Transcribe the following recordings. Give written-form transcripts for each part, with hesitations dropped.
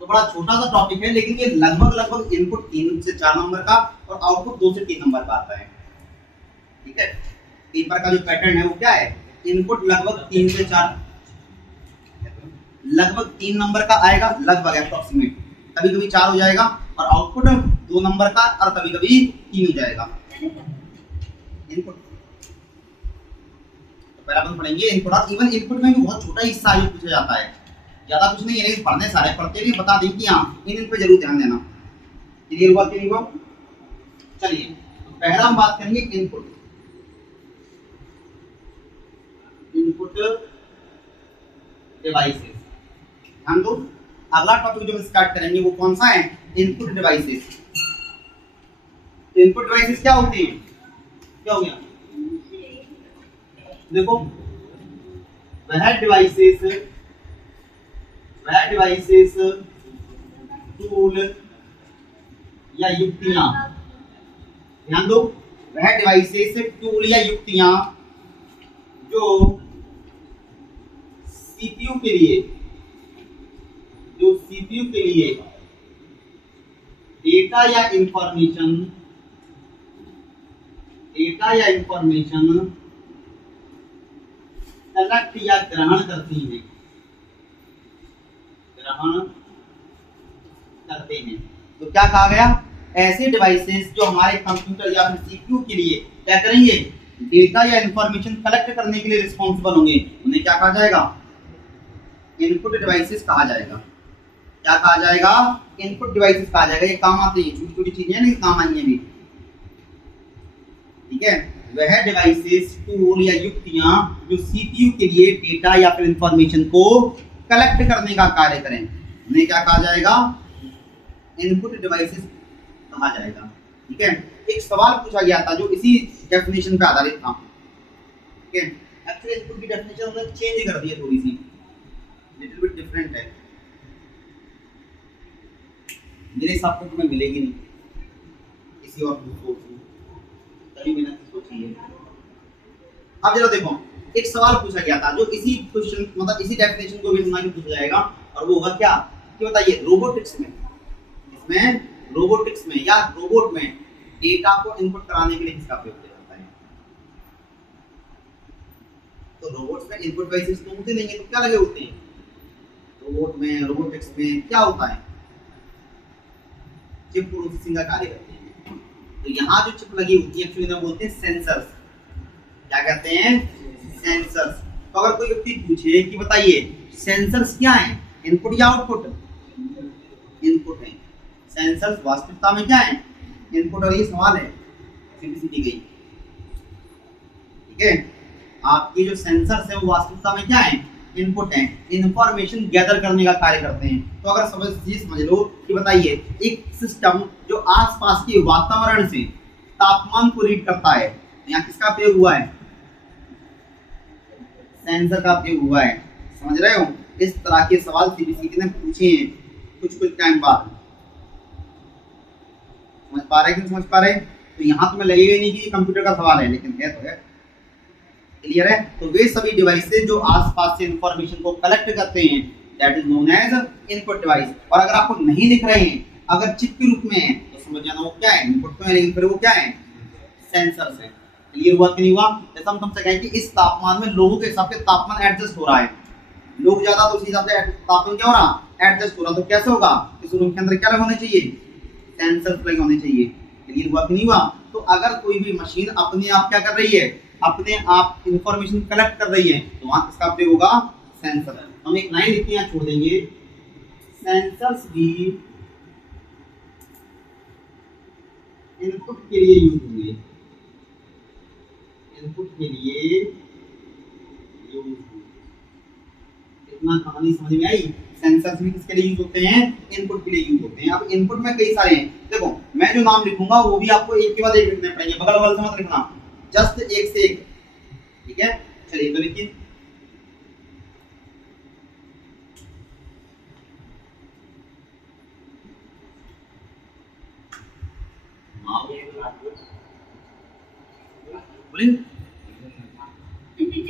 तो बड़ा छोटा सा टॉपिक है, लेकिन ये लगभग लगभग इनपुट 3 से 4 नंबर का और आउटपुट 2 से 3 नंबर का आता है। ठीक है, पेपर का जो पैटर्न है वो क्या है, इनपुट लगभग 3 से 4, लगभग 3 नंबर का आएगा, लगभग अप्रोक्सीमेट, कभी कभी 4 हो जाएगा, और आउटपुट 2 नंबर का और कभी कभी 3 हो जाएगा। इनपुट तो पहले अपन पढ़ेंगे इनपुट, और इवन इनपुट में भी बहुत छोटा हिस्सा ये पूछा जाता है, ज्यादा कुछ नहीं है, लेकिन पढ़ने सारे पढ़ते नहीं, बता दें कि हाँ इन पे जरूर ध्यान देना। क्लियर हुआ कि नहीं हुआ? चलिए तो पहला हम बात करेंगे इनपुट, इनपुट डिवाइसेस। ध्यान दो, अगला टॉपिक जो हम स्टार्ट करेंगे वो कौन सा है, इनपुट डिवाइसेस। इनपुट डिवाइसेस क्या होते हैं, क्या हो गया, देखो वह डिवाइसेस टूल या युक्तियां, ध्यान दो, वह डिवाइसेस टूल या युक्तियां जो सीपीयू के लिए डेटा या इंफॉर्मेशन कलेक्ट या ग्रहण करते हैं। तो क्या कहा गया, ऐसे डिवाइसेस जो हमारे कंप्यूटर या फिर सीपीयू के लिए क्या करेंगे, डेटा या इंफॉर्मेशन कलेक्ट करने के लिए रिस्पॉन्सिबल होंगे, उन्हें क्या कहा जाएगा, इनपुट डिवाइसेस कहा जाएगा। क्या कहा जाएगा, इनपुट डिवाइसेस कहा जाएगा। ये काम आते हैं, छोटी छोटी चीजें नहीं, काम आई है भी। ठीक है, वह डिवाइसेस टूल या युक्तियां जो सीपीयू के लिए डेटा या फिर इंफॉर्मेशन को कलेक्ट करने का कार्य करें, उन्हें क्या कहा जाएगा, इनपुट डिवाइसेस कहा जाएगा। ठीक है, एक सवाल पूछा गया था जो इसी डेफिनेशन पे आधारित था। ठीक है, एक्चुअली इनपुट की डेफिनेशन हमने चेंज कर दी है, थोड़ी सी लिटिल बिट डिफरेंट है, मेरे हिसाब से तुम्हें मिलेगी नहीं किसी और सोच में, तभी मैंने सोची है। अब जरा देखो, एक सवाल पूछा गया था जो इसी क्वेश्चन मतलब इसी डेफिनेशन को भी हमारे पूछा जाएगा, और वो होगा क्या कि बताइए, रोबोटिक्स में, इसमें रोबोटिक्स में या रोबोट में डेटा को इनपुट कराने के लिए किसका प्रयोग किया जाता है। तो रोबोट्स में इनपुट डिवाइसेस तो होते नहीं है, तो क्या लगे होते हैं रोबोट में, रोबोटिक्स में क्या होता है, चिप प्रोसेसिंग का कार्य करते हैं। तो यहाँ जो चिप लगी होती है एक्चुअली ना बोलते हैं सेंसर्स, क्या कहते हैं, सेंसर्स। तो अगर कोई व्यक्ति पूछे कि बताइए सेंसर्स क्या हैं, इनपुट या आउटपुट, इनपुट है। सेंसर्स वास्तविकता में क्या है, इनपुट, और ये सवाल है सीधी दी गई। ठीक है, आपकी जो सेंसर्स है वो वास्तविकता में क्या है, इनपुट है, इंफॉर्मेशन गैदर करने का कार्य करते हैं। तो अगर समझ लो कि बताइए एक सिस्टम जो आसपास के वातावरण से तापमान को रीड करता है, यहाँ किसका प्रयोग हुआ है, सेंसर का प्रयोग हुआ है। समझ रहे हो, इस तरह के सवाल सीबीएसई ने पूछे हैं कुछ टाइम बाद। समझ पा रहे कि नहीं समझ पा रहे? तो यहाँ तुम्हें लगेगा नहीं कि कंप्यूटर का सवाल है, लेकिन है तो है। क्लियर है? तो वे सभी डिवाइसेस जो आसपास से इंफॉर्मेशन को कलेक्ट करते हैं, that is known as input device. और अगर आपको नहीं लिख रहे हैं, अगर चिप के रूप में है, तो समझ जाना वो क्या है, इनपुट तो है, लेकिन फिर वो क्या है, सेंसर्स है। क्लियर हुआ कि नहीं हुआ? जैसा हम तुमसे कहें कि इस तापमान में लोगों के हिसाब से तापमान एडजस्ट हो रहा है, लोग ज्यादा तो उसी हिसाब से तापमान क्या हो रहा, एडजस्ट हो रहा। तो कैसे होगा, इस रूम के अंदर क्या लगे होने चाहिए, सेंसर्स लगे होने चाहिए। क्लियर हुआ कि नहीं हुआ? तो अगर कोई भी मशीन अपने आप क्या कर रही है, अपने आप इंफॉर्मेशन कलेक्ट कर रही है, तो वहां किसका प्रयोग होगा, सेंसर। हम एक लाइन लिख के यहाँ छोड़ देंगे, सेंसर्स भी इनपुट के लिए यूज होंगे, इनपुट के लिए यूज होंगे। इतना कहानी समझ में आई? सेंसर्स भी किसके लिए यूज होते हैं, इनपुट के लिए यूज होते हैं। अब इनपुट में कई सारे हैं, देखो मैं जो नाम लिखूंगा वो भी आपको एक के बाद एक लिखने पड़ेंगे, बगल बगल से मत लिखना, जस्ट एक से एक। ठीक है, चलिए तो लिखिए,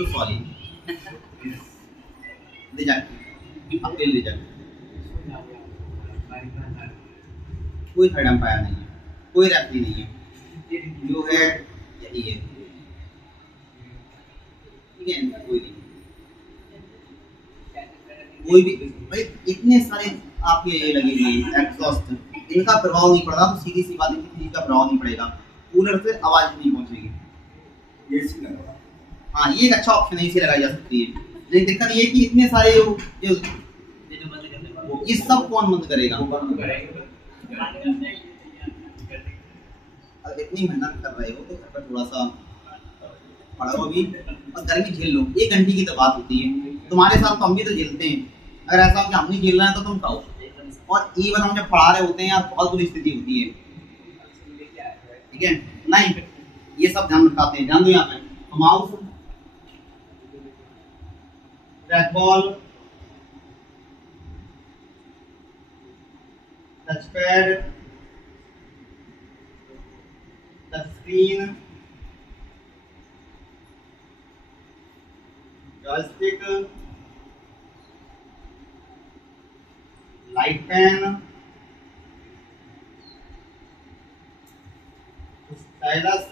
सॉरी रिजल्ट अपील रिजल्ट, कोई थर्ड एम्पायर नहीं है, कोई रेफरी नहीं है, जो है यही है, ठीक है, कोई नहीं, कोई भी भाई इतने सारे आपके ये लगे हुए एग्जॉस्ट, इनका प्रभाव नहीं पड़ता, तो सीधी सी बात है किसी चीज का प्रभाव नहीं पड़ेगा, कूलर से आवाज नहीं पहुंचेगी, ये सी लगा। हाँ ये एक अच्छा ऑप्शन है, इसे लगाई जा सकती है, लेकिन दिक्कत ये है कि इतने सारे जो ये सब कौन बंद करेगा, अगर इतनी मेहनत कर रहे हो तो घर पर थोड़ा सा पढ़ो भी और गर्मी झेल लो, 1 घंटे की तो बात होती है, तुम्हारे साथ तो हम भी तो झेलते हैं, अगर ऐसा हो कि हम नहीं झेल रहे हैं तो तुम खाओ, और इवन हम जब पढ़ा रहे होते हैं यार बहुत बुरी स्थिति होती है, ठीक है, नहीं ये सब ध्यान रखाते हैं, ध्यान दो यहाँ पे, mouse trackball touchpad touch screen joystick light pen stylus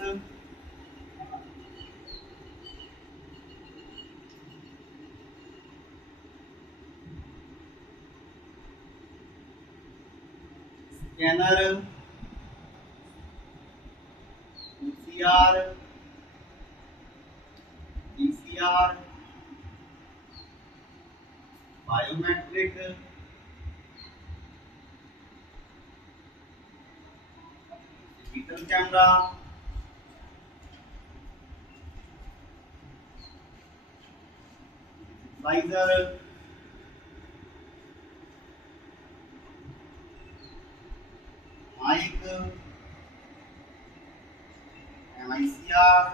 scanner VCR VCR biometric digital camera visor mic MICR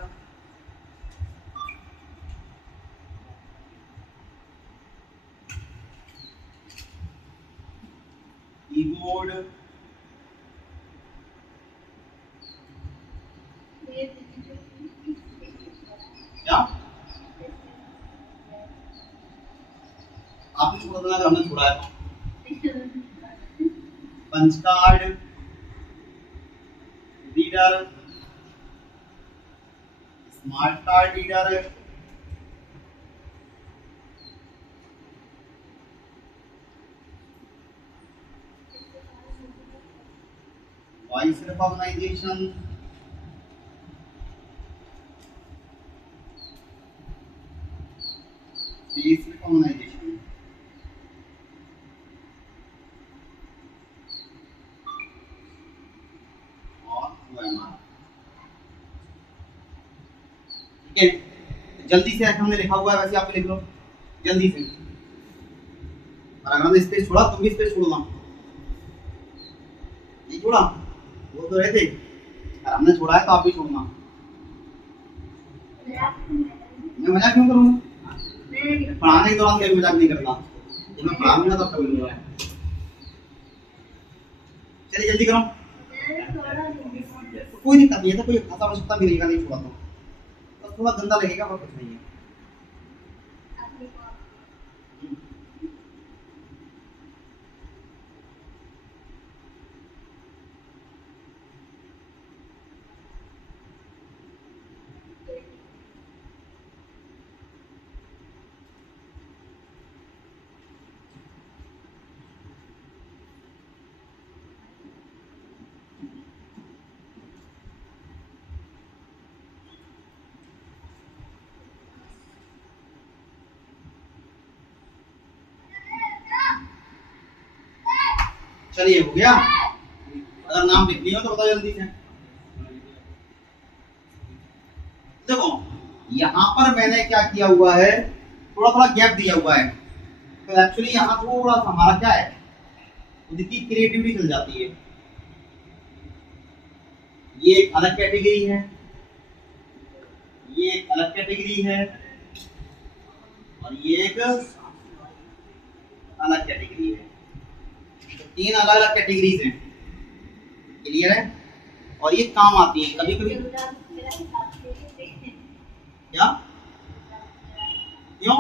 keyboard क्या आपने छोड़ देना, अगर हमने छोड़ा है तो punch card reader smart card reader voice recognition face recognition और OMR, ठीक है, जल्दी से हमने लिखा हुआ है वैसे आप लिख लो जल्दी से, और अगर हमने स्पेस छोड़ा तुम भी स्पेस छोड़ना, नहीं छोड़ा वो तो रहते, अगर हमने छोड़ा है तो आप भी छोड़ना, मैं मजाक क्यों करूंगा, पढ़ाने के दौरान कभी मजाक नहीं करता, जब मैं पढ़ाऊंगा तब कभी नहीं, चलिए जल्दी करो, कोई दिक्कत नहीं है, तो कोई खासा आवश्यकता भी नहीं छोड़ा तो थोड़ा गंदा लगेगा और कुछ नहीं है। चलिए हो गया, अगर नाम लिखनी हो तो बताओ जल्दी से, देखो यहाँ पर मैंने क्या किया हुआ है, थोड़ा थोड़ा गैप दिया हुआ है, तो एक्चुअली यहाँ थोड़ा सा हमारा क्या है, उसकी क्रिएटिविटी चल जाती है, ये एक अलग कैटेगरी है, ये एक अलग कैटेगरी है, और ये एक अलग कैटेगरी है, तो 3 अलग अलग कैटेगरीज हैं, क्लियर है, और ये काम आती है कभी कभी, क्या क्यों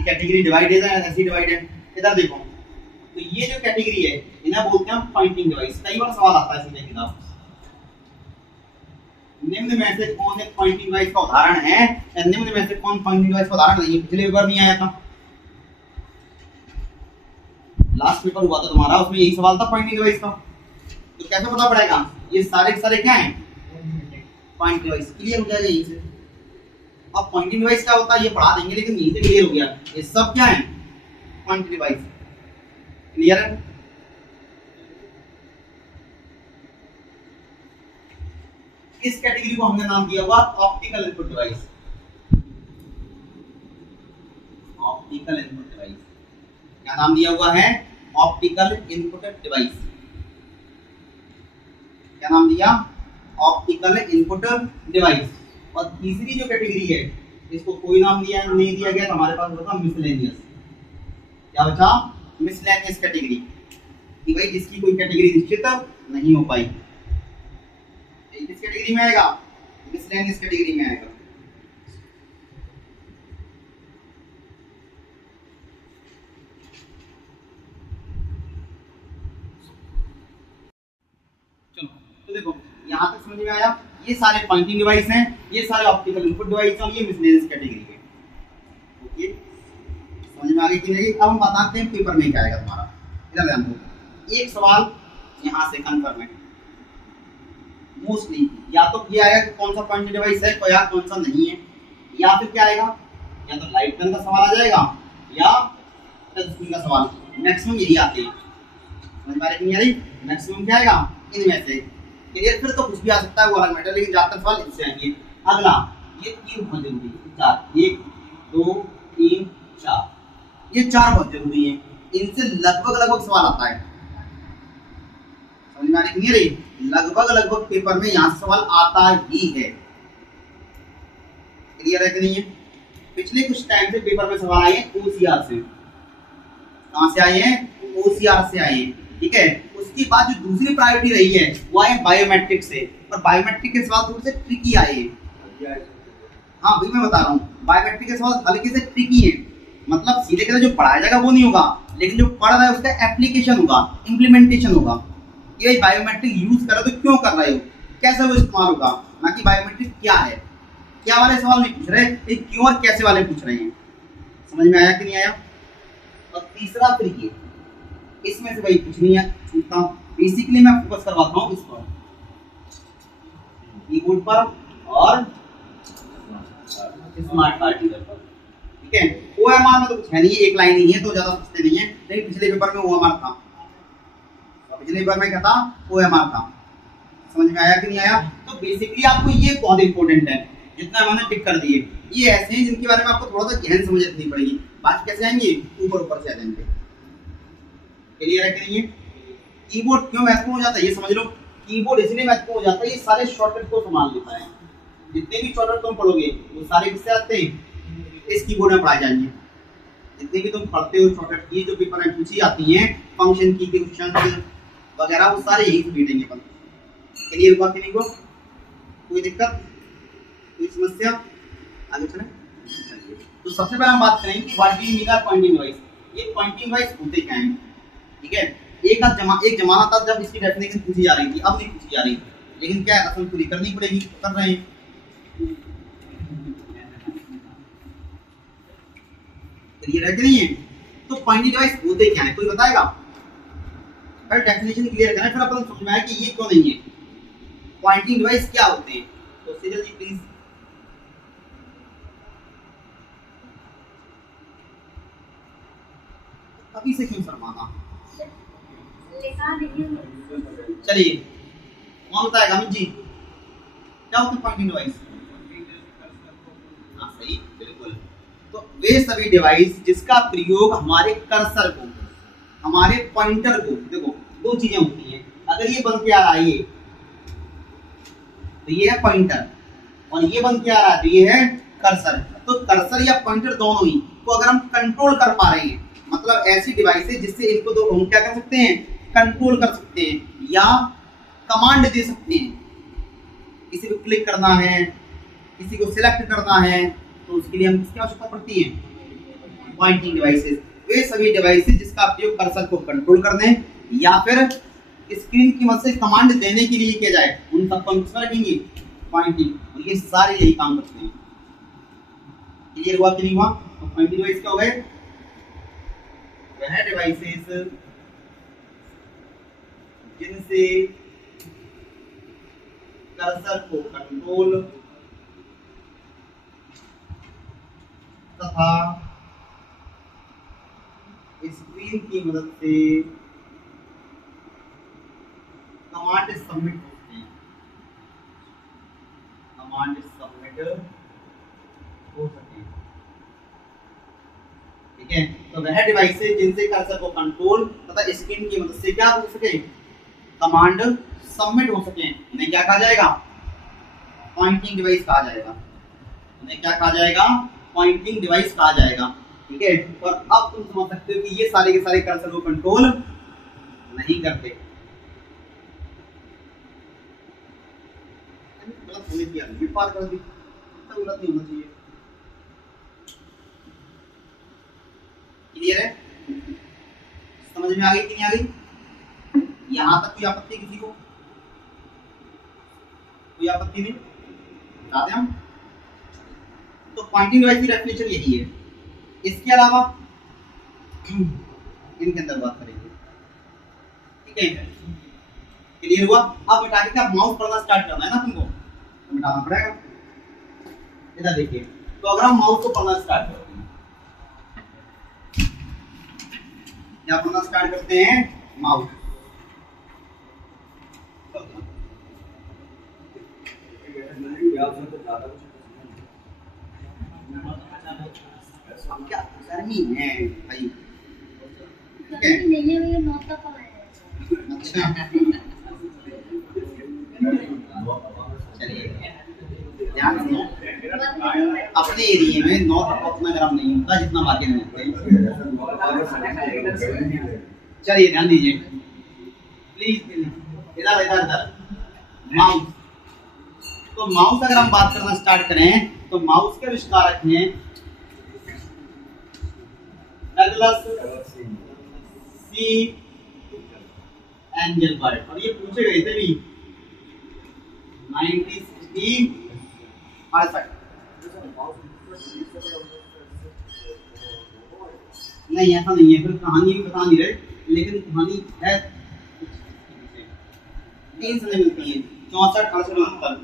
ये कैटेगरी डिवाइड है, ऐसी डिवाइड है। इधर देखो, तो ये जो कैटेगरी है इन्हें बोलते हैं पॉइंटिंग डिवाइस। कई बार सवाल आता है सीधे किताब, निम्न में से कौन एक पॉइंटिंग डिवाइस का उदाहरण है, या निम्न में से कौन पॉइंटिंग डिवाइस का उदाहरण नहीं है। पिछले पेपर में आया था, लास्ट पेपर हुआ था तुम्हारा, उसमें यही सवाल था पॉइंटिंग डिवाइस का। तो कैसे पता पड़ेगा, ये सारे के सारे क्या हैं, पॉइंटिंग डिवाइस। क्लियर हो जाएगा यहीं से। अब पॉइंटिंग डिवाइस क्या होता है ये पढ़ा देंगे, लेकिन यहीं से क्लियर हो गया ये सब क्या है, पॉइंटिंग डिवाइस। क्लियर है। इस कैटेगरी को हमने नाम दिया हुआ optical input device. Optical input device क्या नाम दिया हुआ है, ऑप्टिकल इनपुट डिवाइस। क्या नाम दिया, ऑप्टिकल इनपुट डिवाइस। और तीसरी जो कैटेगरी है इसको कोई नाम दिया नहीं दिया गया, तो हमारे पास बचा मिसलेनियस। क्या बचा, मिसलेनियस कैटेगरी, कि भाई जिसकी कोई कैटेगरी निश्चित नहीं हो पाई। किस कैटेगरी में आएगा, मिसलेनियस कैटेगरी में आएगा। चलो तो देखो यहां तक समझ में आया, ये सारे पॉइंटिंग डिवाइस हैं, ये सारे ऑप्टिकल इनपुट डिवाइस हैं, और ये मिसलेनियस कैटेगरी है। ओके, समझ में आ गई कि नहीं। अब हम बताते हैं पेपर में क्या आएगा तुम्हारा। इधर ध्यान दो, एक सवाल यहां से कंफर्म है मोस्टली, या तो ये आएगा कि कौन सा पॉइंटिंग डिवाइस है या कौन सा नहीं है, या फिर क्या आएगा, या तो लाइट गन का सवाल आ जाएगा या टच स्क्रीन का सवाल। मैक्सिमम यही आते हैं, समझ में आ रही है। मैक्सिमम क्या आएगा इनमें से। क्लियर, फिर तो कुछ भी आ सकता है वो अलग मैटर, लेकिन ज्यादातर सवाल इससे आएंगे। अगला ये तीन बहुत जरूरी है, चार, 1 2 3 4, ये चार बहुत जरूरी है, इनसे लगभग सवाल आता है। समझ में आ रही है, लगभग पेपर में यहाँ से सवाल आता ही है। क्लियर है कि नहीं है। पिछले कुछ टाइम से पेपर में सवाल आए हैं ओसीआर से। कहां से आए हैं, ओसीआर से आए हैं। ठीक है, उसके बाद जो दूसरी प्रायोरिटी रही है वो आए बायोमेट्रिक से, और बायोमेट्रिक के सवाल थोड़े से ट्रिकी आए हैं। हाँ वही मैं बता रहा हूँ, बायोमेट्रिक के सवाल हल्के से ट्रिकी है। मतलब सीधे सीधे जो पढ़ाया जाएगा वो नहीं होगा, लेकिन जो पढ़ रहा है उसका एप्लीकेशन होगा, इम्प्लीमेंटेशन होगा। ये बायोमेट्रिक यूज कर रहे हो तो क्यों कर रहे हो, कैसे वो इस्तेमाल होगा, ना कि बायोमेट्रिक क्या है। क्या वाले सवाल नहीं पूछ रहे, ये क्यों और कैसे वाले पूछ रहे हैं। समझ में आया कि नहीं आया। और तीसरा तरीके, इसमें से भाई कुछ नहीं है पूछता हूँ, बेसिकली मैं फोकस करवाता हूँ इस पर, कीबोर्ड पर और स्मार्ट कार्ड पर। ठीक है, ओएमआर में तो कुछ है नहीं, एक लाइन ही है तो ज्यादा पूछते नहीं है, लेकिन पिछले पेपर में ओएमआर था, पिछले बार मैं कहता ओएमआर था। समझ में आया कि नहीं आया। तो बेसिकली आपको ये बहुत इंपॉर्टेंट है, जितना मैंने पिक कर दिए ये ऐसे हैं जिनके बारे में आपको थोड़ा सा गहन समझ रखनी पड़ेगी। बाकी कैसे आएंगे, ऊपर से आ जाएंगे। क्लियर है कि नहीं है। कीबोर्ड क्यों महत्वपूर्ण हो जाता है ये समझ लो। कीबोर्ड इसलिए महत्वपूर्ण हो जाता है, ये सारे शॉर्टकट को संभाल लेता है। जितने भी शॉर्टकट तुम पढ़ोगे वो सारे किससे आते हैं, इस कीबोर्ड में पढ़ाए जाएंगे। जितने भी तुम पढ़ते हो शॉर्टकट की जो पेपर में पूछी जाती हैं, फंक्शन की क्वेश्चन वगैरह, वो सारे यही से भेजेंगे अपन। क्लियर हुआ कि नहीं को, कोई दिक्कत, कोई समस्या, आगे चलें। तो सबसे पहले हम बात करेंगे कि what do you mean by pointing device. ये पॉइंटिंग डिवाइस होते क्या हैं। ठीक है, एक जमाना था जब इसकी डेफिनेशन पूछी जा रही थी, अब नहीं पूछी जा रही, लेकिन क्या है, रसम पूरी करनी पड़ेगी, कर रहे हैं। क्लियर है कि नहीं है। तो पॉइंटिंग डिवाइस होते क्या है, कोई बताएगा। पहले डेफिनेशन क्लियर करें, फिर अपन समझ में आए कि ये क्यों नहीं है, पॉइंटिंग डिवाइस क्या होते हैं। तो सीरियल जी प्लीज। अभी से क्यों शर्माना, चलिए कौन बताएगा, अमित जी क्या होता है पॉइंटिंग डिवाइस। हाँ सही, बिल्कुल। तो वे सभी डिवाइस जिसका प्रयोग हमारे कर्सर को, हमारे पॉइंटर को, देखो दो चीजें होती हैं, अगर ये बन के आ रहा है ये, तो ये है पॉइंटर, और ये बन के आ रहा है तो ये है कर्सर। तो कर्सर या पॉइंटर दोनों ही को अगर हम कंट्रोल कर पा रहे हैं, मतलब ऐसी डिवाइस है जिससे इनको दो हम क्या कर सकते हैं, कंट्रोल कर सकते हैं या कमांड दे सकते हैं। किसी को क्लिक करना है, किसी को सिलेक्ट करना है, तो उसके लिए हम किसकी आवश्यकता पड़ती है, पॉइंटिंग डिवाइसेस वे सभी डिवाइसेस जिसका उपयोग कर्सर को कंट्रोल करने या फिर स्क्रीन की मदद से कमांड देने के लिए किया जाए, उन सब को हम रखेंगे पॉइंटिंग, और ये सारे यही काम करते हैं। क्लियर हुआ कि नहीं हुआ? तो पॉइंटिंग डिवाइस क्या हो गए? वह डिवाइसेस जिनसे कर्सर को कंट्रोल तथा स्क्रीन की मदद से कमांड सबमिट होते हैं, कमांड सबमिट हो सके। ठीक है, तो वह डिवाइस है जिनसे कर्सर को कंट्रोल तथा स्क्रीन की मदद से क्या हो सके? कमांड सबमिट हो सके। उन्हें क्या कहा जाएगा? पॉइंटिंग डिवाइस कहा जाएगा। उन्हें क्या कहा जाएगा? पॉइंटिंग डिवाइस कहा जाएगा। ठीक है, और अब तुम समझ सकते हो कि ये सारे के सारे कर्सर को कंट्रोल नहीं करते। गलत होने की लिमिट पार कर दी, तो गलत नहीं होना चाहिए। क्लियर है? समझ में आ गई कि नहीं आ गई? यहां तक कोई आपत्ति किसी को? कोई आपत्ति नहीं? बताते हम। तो पॉइंटिंग डिवाइस की डेफिनेशन यही है। इसके अलावा इनके अंदर बात करेंगे। ठीक है, क्लियर हुआ? अब मिटा के माउस पढ़ना स्टार्ट करना है ना तुमको, तो मिटाना पड़ेगा। इधर देखिए, तो अगर हम माउस को पढ़ना स्टार्ट करते हैं, क्या पढ़ना स्टार्ट करते हैं? माउस। क्या गर्मी है भाई? गर्मी नहीं है, ये नौता का है। अच्छा, चलिए ध्यान रखो, अपने एरिया में नौ तक उतना गर्म नहीं होता जितना बाकी में होता है। चलिए ध्यान दीजिए प्लीज। इधर इधर इधर माउस। तो माउस अगर हम बात करना स्टार्ट करें तो माउस के आविष्कारक हैं डगलस सी एंजलबर्ट, और ये पूछे गए थे भी 1968। नहीं ऐसा नहीं है, फिर कहानी भी बता नहीं रहे, लेकिन कहानी है। 3 सने मिलती हैं, 64, 68, 69,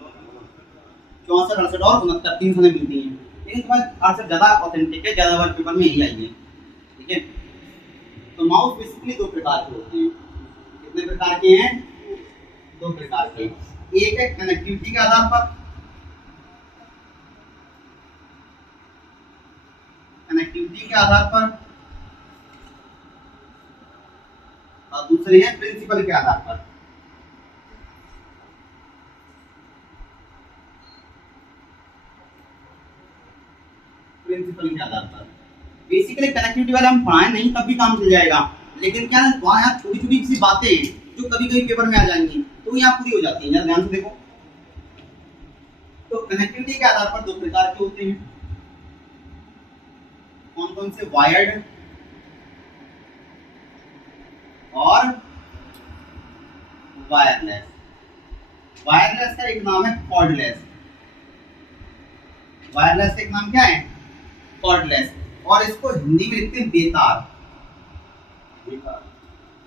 64, 68 और 69, 3 सने मिलती हैं। लेकिन तुम्हारे 68 ज्यादा ऑथेंटिक है, ज्यादा बार पेपर में यही आई है। ठीक है, तो माउस बेसिकली 2 प्रकार के होते हैं। कितने प्रकार के हैं? 2 प्रकार के। एक है कनेक्टिविटी के आधार पर, कनेक्टिविटी के आधार पर, और दूसरे हैं प्रिंसिपल के आधार पर। प्रिंसिपल के आधार पर बेसिकली कनेक्टिविटी वाले हम पढ़ाएं नहीं तब भी काम चल जाएगा, लेकिन क्या वहां यहाँ छोटी छोटी सी बातें जो कभी कभी पेपर में आ जाएंगी तो यहाँ पूरी हो जाती है। ध्यान से देखो, तो कनेक्टिविटी के आधार पर 2 प्रकार के होते हैं। कौन कौन से? वायर्ड और वायरलेस। वायरलेस का एक नाम है कॉर्डलेस। वायरलेस का एक नाम क्या है? कॉर्डलेस। और इसको हिंदी में लिखते हैं बेतार।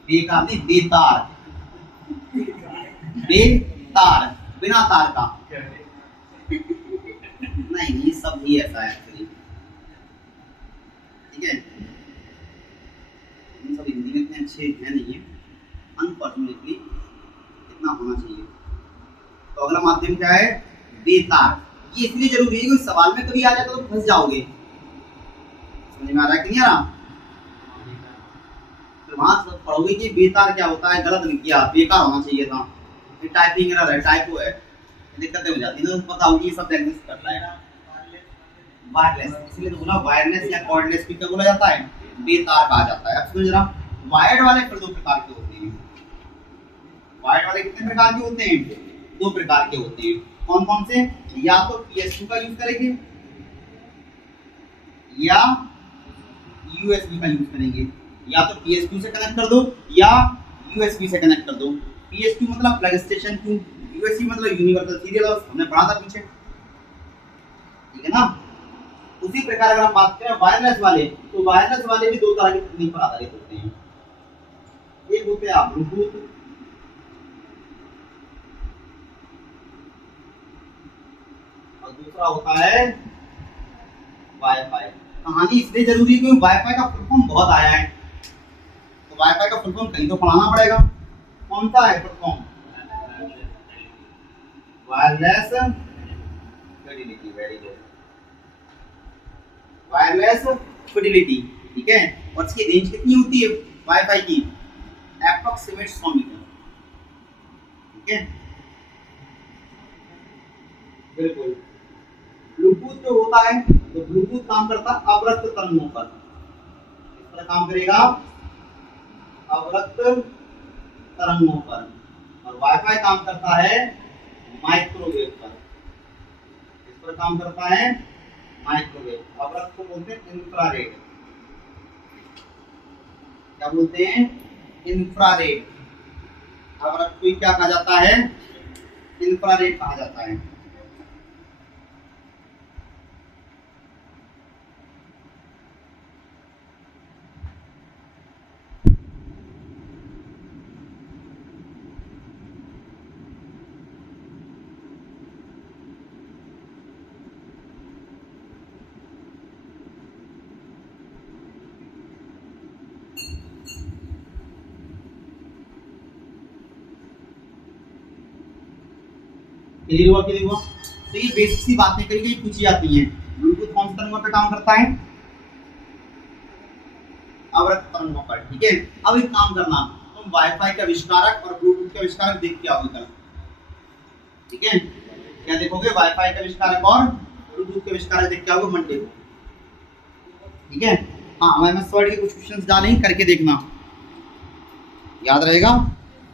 बेकार नहीं, बेतार। बेतार, बिना तार का। नहीं, ये सब भी ऐसा है एक्चुअली। ठीक है, इन सब हिंदी में इतने अच्छे है नहीं है, अनफॉर्चुनेटली इतना होना चाहिए। तो अगला माध्यम क्या है? बेतार। ये इसलिए जरूरी है कि सवाल में कभी आ जाए तो फंस जाओगे। समझ में आ रहा है कि नहीं आ रहा? तो वहां पढ़ोगे कि बेतार क्या होता है, गलत लिख दिया, बेकार होना चाहिए था, टाइपिंग एरर है, टाइपो है, दिक्कतें हो जाती है ना। तो पता होगी ये सब एग्जिस्ट करता है। वायरलेस, इसलिए तो बोला वायरलेस या कॉर्डलेस भी क्या बोला जाता है? बेतार कहा जाता है। अब समझ रहा, वायर्ड वाले फिर 2 प्रकार के होते हैं। वायर्ड वाले कितने प्रकार के होते हैं? 2 प्रकार के होते हैं। कौन कौन से? या तो PS2 का यूज करेंगे या यूएसबी का यूज करेंगे, या तो पीएसक्यू से कनेक्ट कर दो या यूएसबी से कनेक्ट कर दो। पीएसक्यू मतलब प्लग स्टेशन क्यू, यूएसबी मतलब यूनिवर्सल सीरियल बस, हमने पढ़ा था पीछे, ठीक है ना। उसी प्रकार अगर हम बात करें वायरलेस वाले, तो वायरलेस वाले भी दो तरह के तकनीक पर आधारित होते हैं। एक होते हैं ब्लूटूथ, और दूसरा होता है वाईफाई। कहानी इसलिए जरूरी है क्योंकि वाईफाई का फुल फॉर्म बहुत आया है, तो वाईफाई का फुल फॉर्म कहीं तो पढ़ाना पड़ेगा। कौन सा है full form? Wireless fidelity, very good, wireless fidelity, ठीक है। और इसकी रेंज कितनी होती है वाईफाई की? अप्रॉक्सीमेट 100 मीटर, ठीक है, बिल्कुल। ब्लूटूथ जो होता है, तो ब्लूटूथ काम करता है अवरक्त तरंगों पर, इस पर काम करेगा अवरक्त तरंगों पर, और वाईफाई काम करता है माइक्रोवेव पर, इस पर काम करता है माइक्रोवेव। अवरक्त को बोलते हैं इंफ्रारेड, क्या बोलते हैं? इंफ्रारेड। अवरक्त को क्या कहा जाता है? इंफ्रारेड कहा जाता है। क्लियर हुआ? क्लियर हुआ? तो ये बेसिक सी बातें कई कई पूछी जाती हैं। ब्लूटूथ कौन सी तरंगों पे काम करता है? अवरक्त तरंगों पर, ठीक है। अब एक काम करना, तुम वाईफाई के आविष्कारक और ब्लूटूथ के आविष्कारक देख के आओगे कल, ठीक है। क्या देखोगे? वाईफाई के आविष्कारक और ब्लूटूथ के आविष्कारक देख के आओगे मंडे को, ठीक है। हाँ, MS वर्ड के कुछ क्वेश्चंस डालेंगे, करके देखना, याद रहेगा।